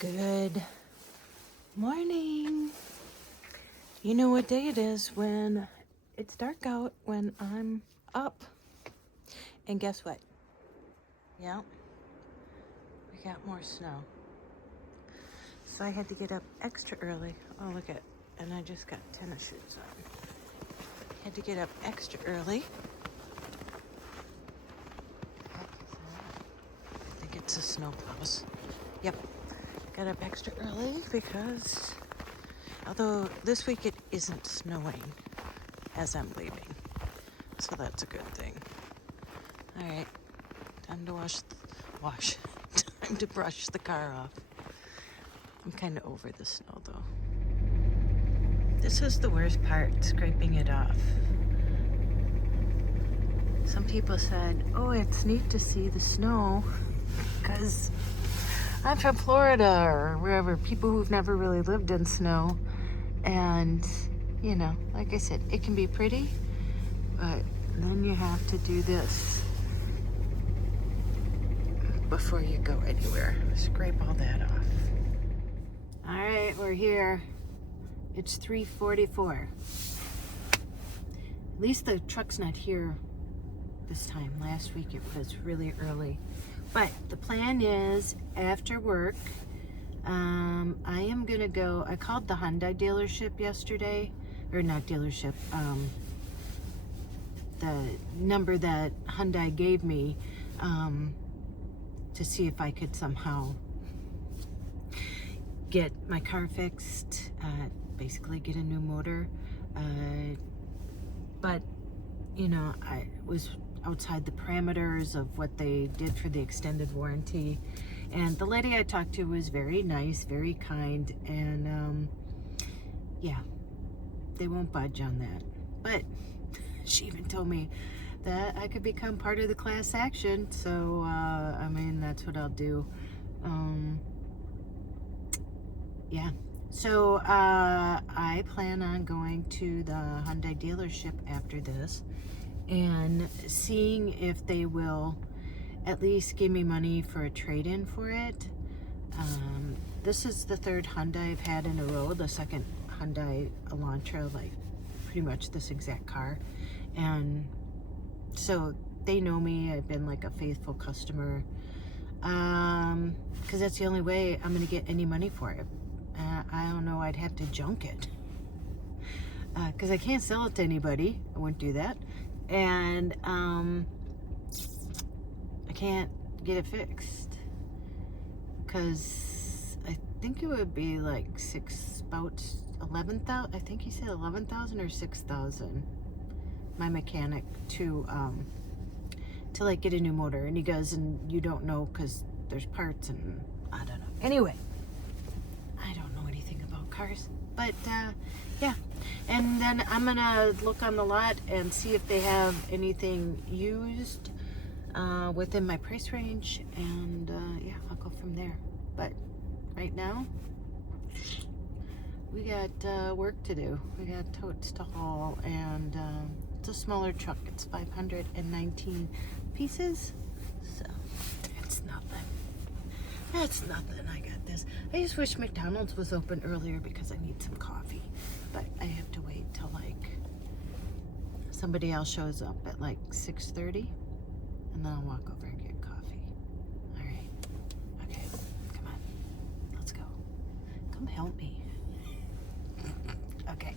Good morning. You know what day it is when it's dark out, when I'm up. And guess what? Yeah, we got more snow. So I had to get up extra early. Oh, look at, and I just got tennis shoes on. Had to get up extra early. I think it's a snow plows. Yep. Got up extra early because although this week it isn't snowing as I'm leaving, so that's a good thing. All right, time to time to brush the car off. I'm kind of over the snow though. This is the worst part, scraping it off. Some people said, oh, it's neat to see the snow because I'm from Florida or wherever, people who've never really lived in snow. And, you know, like I said, it can be pretty, but then you have to do this before you go anywhere. Scrape all that off. All right, we're here. It's 3:44. At least the truck's not here this time. Last week it was really early. But the plan is, after work, I am gonna go. I called the Hyundai dealership yesterday, or not dealership, the number that Hyundai gave me, to see if I could somehow get my car fixed, basically get a new motor. But, you know, I was outside the parameters of what they did for the extended warranty. And the lady I talked to was very nice, very kind, and yeah, they won't budge on that. But she even told me that I could become part of the class action, so I mean, that's what I'll do. Yeah, so I plan on going to the Hyundai dealership after this and seeing if they will at least give me money for a trade-in for it. This is the third Hyundai I've had in a row, the second Hyundai Elantra, like pretty much this exact car. And so they know me, I've been like a faithful customer, because that's the only way I'm gonna get any money for it. I don't know, I'd have to junk it, because I can't sell it to anybody. I wouldn't do that. And I can't get it fixed because I think it would be like about 11,000. I think he said 11,000 or 6,000. My mechanic to like get a new motor, and he goes, and you don't know because there's parts and I don't know. Anyway, I don't know anything about cars, but yeah. And then I'm gonna look on the lot and see if they have anything used within my price range, and yeah, I'll go from there. But right now, we got work to do. We got totes to haul, and it's a smaller truck. It's 519 pieces, so that's nothing. That's nothing. I got this. I just wish McDonald's was open earlier because I need some coffee, but I have to wait till like somebody else shows up at like 6:30, and then I'll walk over and get coffee. All right. Okay. Come on. Let's go. Come help me. Okay.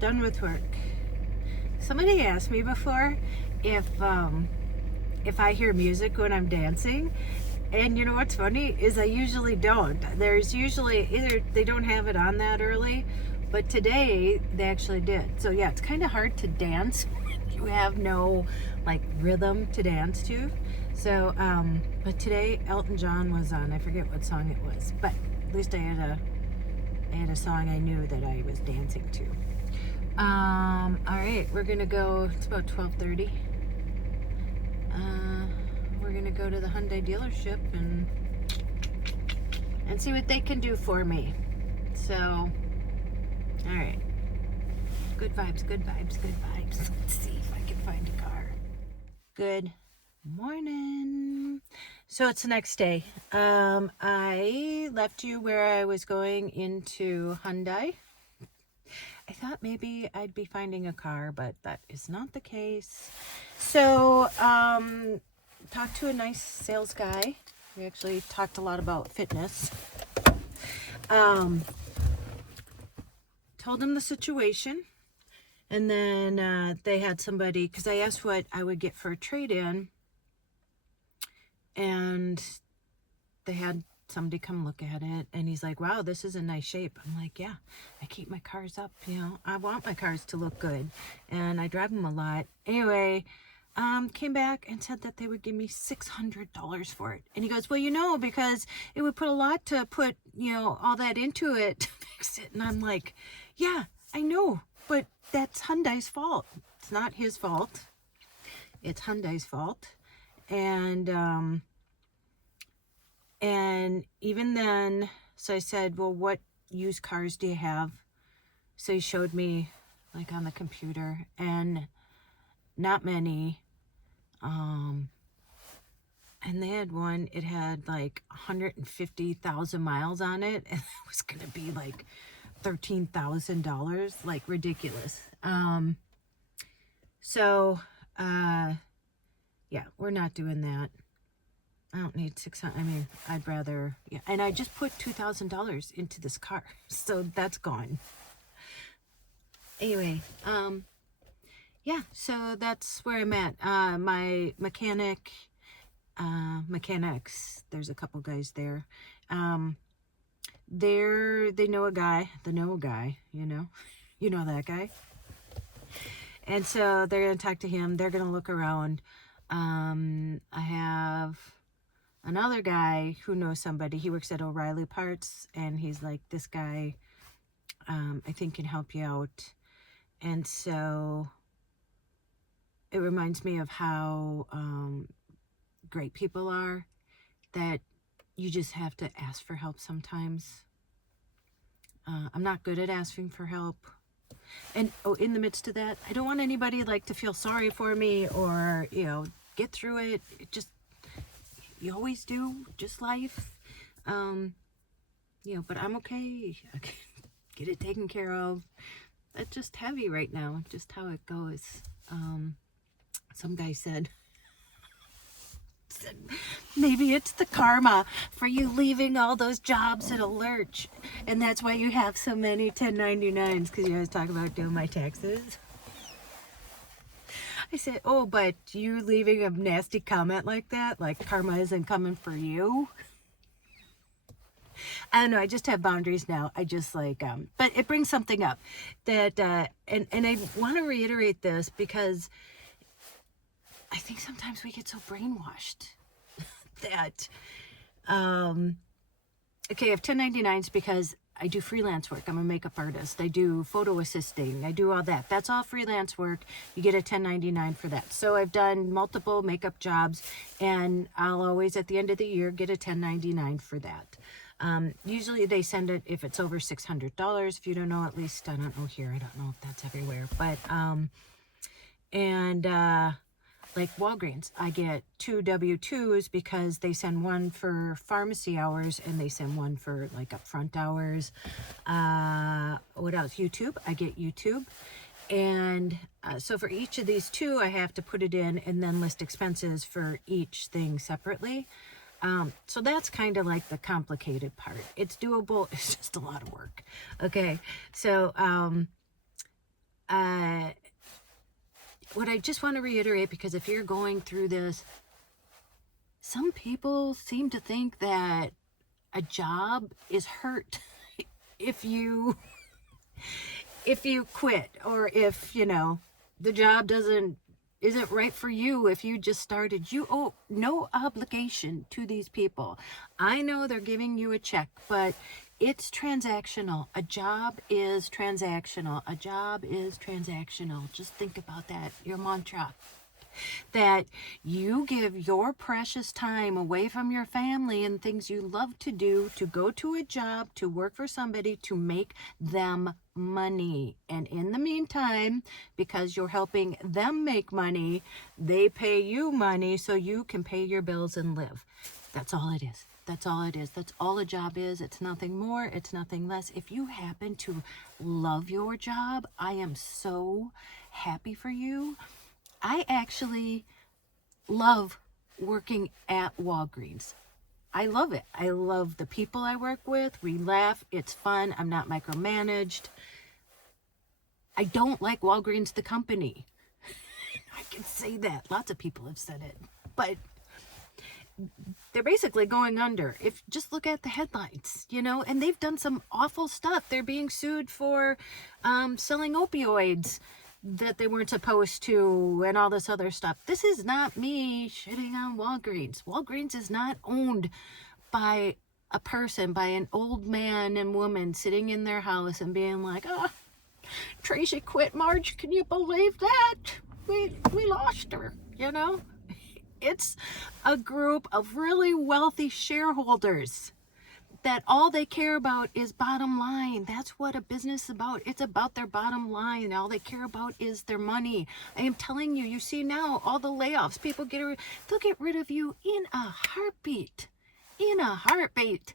Done with work. Somebody asked me before if I hear music when I'm dancing, And you know what's funny is I usually don't. There's usually either they don't have it on that early, but today they actually did. So yeah, it's kind of hard to dance when you have no like rhythm to dance to. So, but today Elton John was on. I forget what song it was, but at least I had a song I knew that I was dancing to. All right, we're gonna go. It's about 12:30. We're gonna go to the Hyundai dealership and see what they can do for me. So, all right, good vibes, good vibes, good vibes. Let's see if I can find a car. Good morning. So it's the next day. I left you where I was going into Hyundai. I thought maybe I'd be finding a car, but that is not the case. So, talked to a nice sales guy. We actually talked a lot about fitness. Told him the situation. And then they had somebody, because I asked what I would get for a trade-in. And they had somebody come look at it, and he's like, wow, this is in nice shape. I'm like, yeah, I keep my cars up, I want my cars to look good, and I drive them a lot. Anyway, came back and said that they would give me $600 for it. And he goes, well, because it would put a lot to put, all that into it to fix it. And I'm like, yeah, I know, but that's Hyundai's fault. It's not his fault. It's Hyundai's fault. And even then, so I said, well, what used cars do you have? So he showed me like on the computer, and not many. And they had one, it had like 150,000 miles on it, and it was going to be like $13,000, like ridiculous. Yeah, we're not doing that. I don't need 600. I mean, I'd rather, yeah. And I just put $2,000 into this car, so that's gone. Anyway, yeah, so that's where I'm at. My mechanics, there's a couple guys there. They know a guy, you know that guy. And so they're going to talk to him. They're going to look around. I have another guy who knows somebody. He works at O'Reilly Parts, and he's like, this guy, I think can help you out. And so it reminds me of how great people are, that you just have to ask for help sometimes. I'm not good at asking for help. And in the midst of that, I don't want anybody like to feel sorry for me or, get through it. It just, you always do, just life. But I'm okay. I can get it taken care of. That's just heavy right now, just how it goes. Some guy said, maybe it's the karma for you leaving all those jobs at a lurch, and that's why you have so many 1099s, because you always talk about doing my taxes. I said, oh, but you leaving a nasty comment like that, like karma isn't coming for you. I don't know, I just have boundaries now. I just like, but it brings something up that, and I want to reiterate this because I think sometimes we get so brainwashed that, okay, I have 1099s because I do freelance work. I'm a makeup artist. I do photo assisting. I do all that. That's all freelance work. You get a 1099 for that. So I've done multiple makeup jobs, and I'll always, at the end of the year, get a 1099 for that. Usually they send it if it's over $600. If you don't know, at least, I don't know here. I don't know if that's everywhere. But, like Walgreens, I get 2 W-2s because they send one for pharmacy hours and they send one for like upfront hours. What else? YouTube, I get YouTube. And so for each of these 2, I have to put it in and then list expenses for each thing separately. So that's kind of like the complicated part. It's doable. It's just a lot of work. Okay. So, what I just want to reiterate, because if you're going through this, some people seem to think that a job is hurt if you quit, or if, the job isn't right for you. If you just started, you owe no obligation to these people. I know they're giving you a check, but it's transactional. A job is transactional. A job is transactional. Just think about that, your mantra. That you give your precious time away from your family and things you love to do to go to a job, to work for somebody, to make them money. And in the meantime, because you're helping them make money, they pay you money so you can pay your bills and live. That's all it is. That's all it is. That's all a job is. It's nothing more. It's nothing less. If you happen to love your job, I am so happy for you. I actually love working at Walgreens. I love it. I love the people I work with. We laugh. It's fun. I'm not micromanaged. I don't like Walgreens, the company. I can say that. Lots of people have said it. But they're basically going under. If just look at the headlines, and they've done some awful stuff. They're being sued for selling opioids that they weren't supposed to, and all this other stuff. This is not me shitting on Walgreens. Walgreens is not owned by a person, by an old man and woman sitting in their house and being like, Tracey quit, Marge. Can you believe that? We lost her, It's a group of really wealthy shareholders that all they care about is bottom line. That's what a business is about. It's about their bottom line. All they care about is their money. I am telling you, you see now all the layoffs. People they'll get rid of you in a heartbeat. In a heartbeat.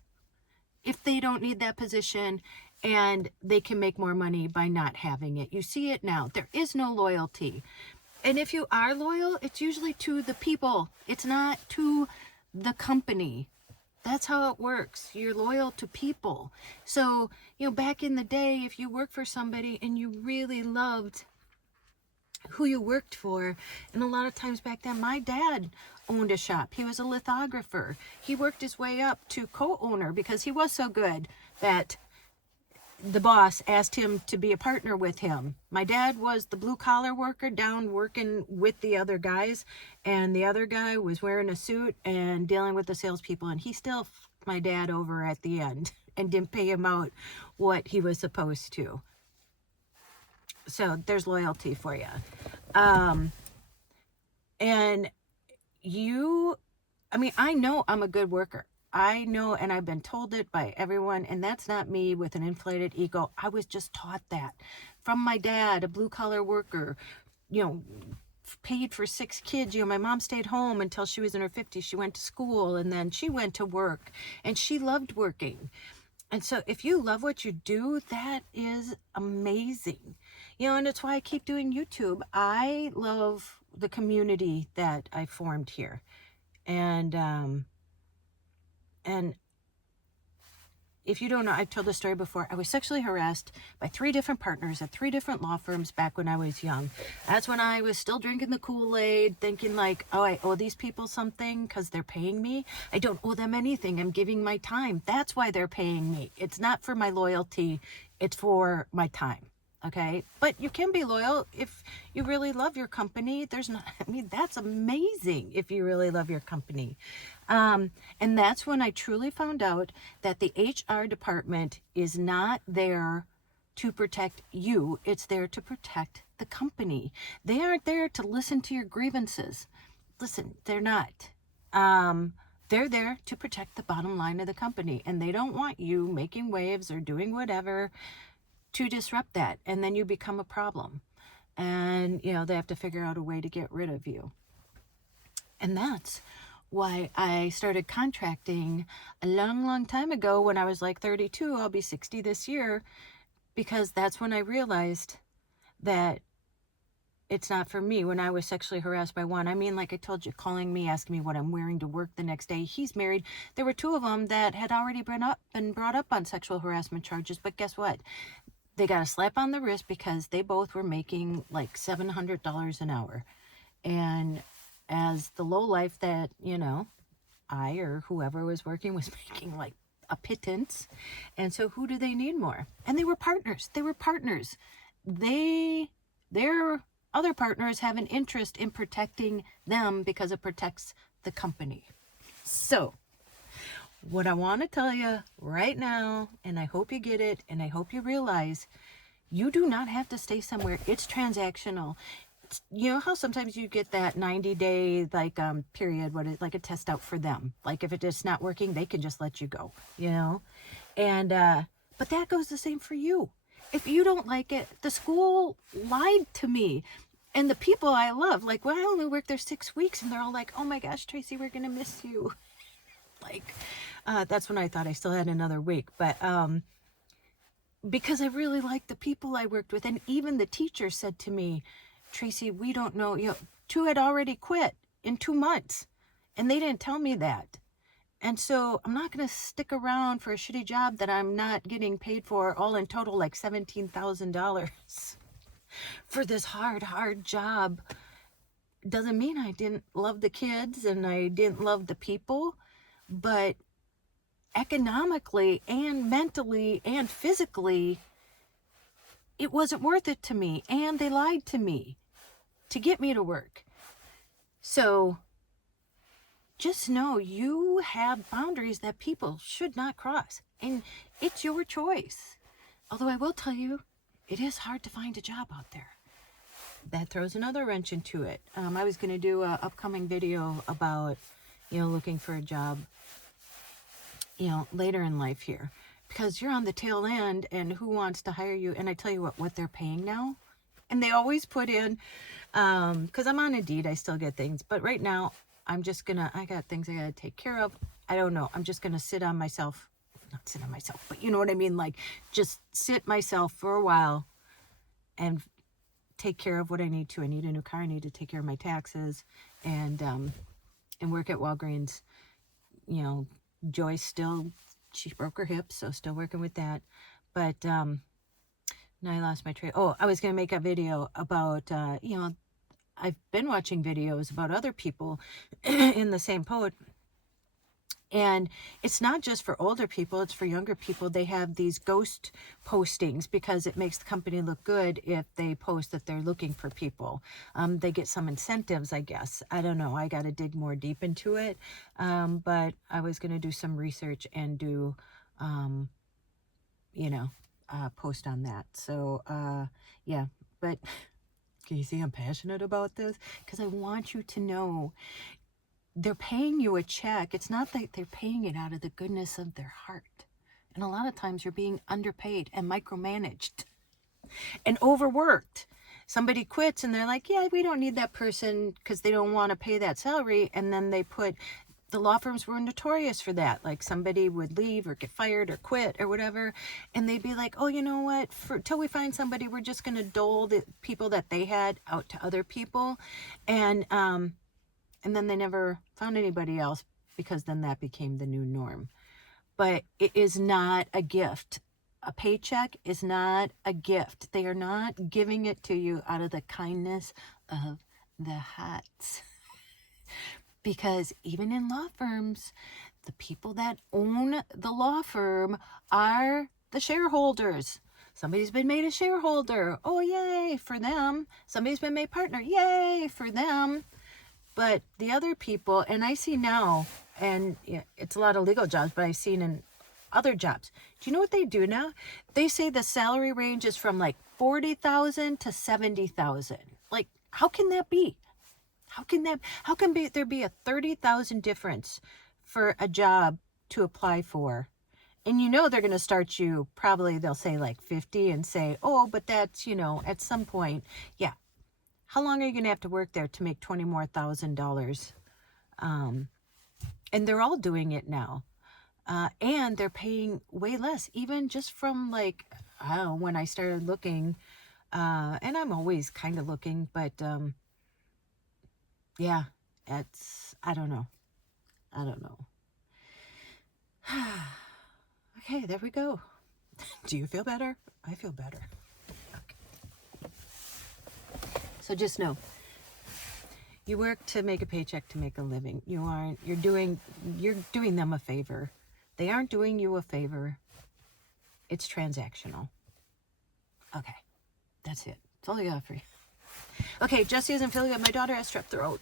If they don't need that position and they can make more money by not having it. You see it now. There is no loyalty. And if you are loyal, it's usually to the people. It's not to the company. That's how it works. You're loyal to people. So, back in the day, if you worked for somebody and you really loved who you worked for, and a lot of times back then, my dad owned a shop. He was a lithographer. He worked his way up to co-owner because he was so good that the boss asked him to be a partner with him. My dad was the blue collar worker down working with the other guys, and the other guy was wearing a suit and dealing with the salespeople, and he still f***ed my dad over at the end and didn't pay him out what he was supposed to. So there's loyalty for you. And I know I'm a good worker. I know, and I've been told it by everyone, and that's not me with an inflated ego. I was just taught that from my dad, a blue-collar worker, paid for 6 kids. My mom stayed home until she was in her 50s. She went to school, and then she went to work, and she loved working. And so if you love what you do, that is amazing. And it's why I keep doing YouTube. I love the community that I formed here. And if you don't know, I've told this story before. I was sexually harassed by 3 different partners at 3 different law firms back when I was young. That's when I was still drinking the Kool-Aid, thinking like, I owe these people something because they're paying me. I don't owe them anything. I'm giving my time. That's why they're paying me. It's not for my loyalty. It's for my time. Okay? But you can be loyal if you really love your company. That's amazing if you really love your company. And that's when I truly found out that the HR department is not there to protect you. It's there to protect the company. They aren't there to listen to your grievances. Listen, they're not. They're there to protect the bottom line of the company, and they don't want you making waves or doing whatever to disrupt that, and then you become a problem. And, they have to figure out a way to get rid of you. And that's why I started contracting a long, long time ago when I was like 32. I'll be 60 this year, because that's when I realized that it's not for me. When I was sexually harassed by one, like I told you, calling me, asking me what I'm wearing to work the next day. He's married. There were 2 of them that had already been brought up on sexual harassment charges, but guess what? They got a slap on the wrist because they both were making like $700 an hour. And as the lowlife that, I or whoever was working was making like a pittance. And so who do they need more? And they were partners. Their other partners have an interest in protecting them because it protects the company. So what I want to tell you right now, and I hope you get it, and I hope you realize, you do not have to stay somewhere. It's transactional. You know how sometimes you get that 90-day period, like a test out for them. Like if it's not working, they can just let you go, And but that goes the same for you. If you don't like it, the school lied to me. And the people I love, like, well, I only worked there 6 weeks, and they're all like, oh my gosh, Tracey, we're gonna miss you. That's when I thought I still had another week. But because I really liked the people I worked with, and even the teacher said to me, Tracey, we don't know, 2 had already quit in 2 months, and they didn't tell me that. And so I'm not going to stick around for a shitty job that I'm not getting paid for, all in total like $17,000 for this hard job. Doesn't mean I didn't love the kids and I didn't love the people, but economically and mentally and physically, it wasn't worth it to me. And they lied to me to get me to work. So just know you have boundaries that people should not cross. And it's your choice. Although I will tell you, it is hard to find a job out there. That throws another wrench into it. I was going to do an upcoming video about, looking for a job, later in life here. Because you're on the tail end, and who wants to hire you? And I tell you what they're paying now. And they always put in, because I'm on Indeed, I still get things. But right now, I got things I got to take care of. I don't know. I'm just going to not sit on myself, but you know what I mean? Like, just sit myself for a while and take care of what I need to. I need a new car. I need to take care of my taxes and work at Walgreens. Joyce she broke her hip, so still working with that. But now I lost my train. Oh, I was going to make a video about, I've been watching videos about other people in the same boat. And it's not just for older people, it's for younger people. They have these ghost postings because it makes the company look good if they post that they're looking for people. They get some incentives, I guess. I don't know. I got to dig more deep into it. But I was going to do some research and do, post on that. So, yeah. But can you see I'm passionate about this? Because I want you to know they're paying you a check. It's not that they're paying it out of the goodness of their heart. And a lot of times you're being underpaid and micromanaged and overworked. Somebody quits and they're like, yeah, we don't need that person because they don't want to pay that salary. And then the law firms were notorious for that. Like somebody would leave or get fired or quit or whatever. And they'd be like, oh, you know what? Till we find somebody, we're just going to dole the people that they had out to other people. And then they never found anybody else because then that became the new norm. But it is not a gift. A paycheck is not a gift. They are not giving it to you out of the kindness of the heart. Because even in law firms, the people that own the law firm are the shareholders. Somebody's been made a shareholder. Oh, yay for them. Somebody's been made partner. Yay for them. But the other people, and I see now, and it's a lot of legal jobs, but I've seen in other jobs. Do you know what they do now? They say the salary range is from like $40,000 to $70,000. Like, how can that be? How can there be a $30,000 difference for a job to apply for? And they're going to start you, probably they'll say like 50 and say, oh, but that's, at some point, yeah. How long are you going to have to work there to make $20,000 more? And they're all doing it now. And they're paying way less, even just from like, I don't know, when I started looking, and I'm always kind of looking, but yeah, I don't know. Okay, there we go. Do you feel better? I feel better. Okay. So just know, You work to make a paycheck to make a living. You're doing them a favor. They aren't doing you a favor. It's transactional. Okay, that's it. That's all I got for you. Okay, Jesse isn't feeling good. My daughter has strep throat.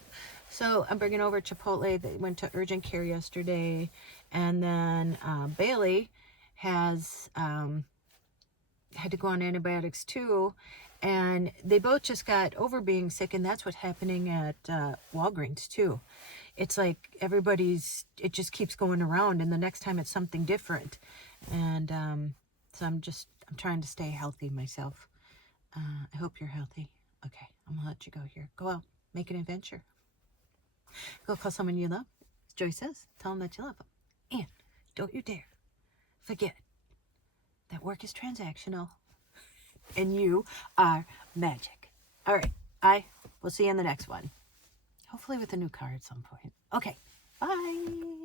So I'm bringing over Chipotle. They went to urgent care yesterday. And then Bailey has had to go on antibiotics too. And they both just got over being sick. And that's what's happening at Walgreens too. It's like it just keeps going around. And the next time it's something different. And so I'm trying to stay healthy myself. I hope you're healthy. Okay, I'm gonna let you go here. Go out, make an adventure. Go call someone you love, as Joy says. Tell them that you love them. And don't you dare forget that work is transactional and you are magic. All right, I will see you in the next one. Hopefully with a new car at some point. Okay, bye.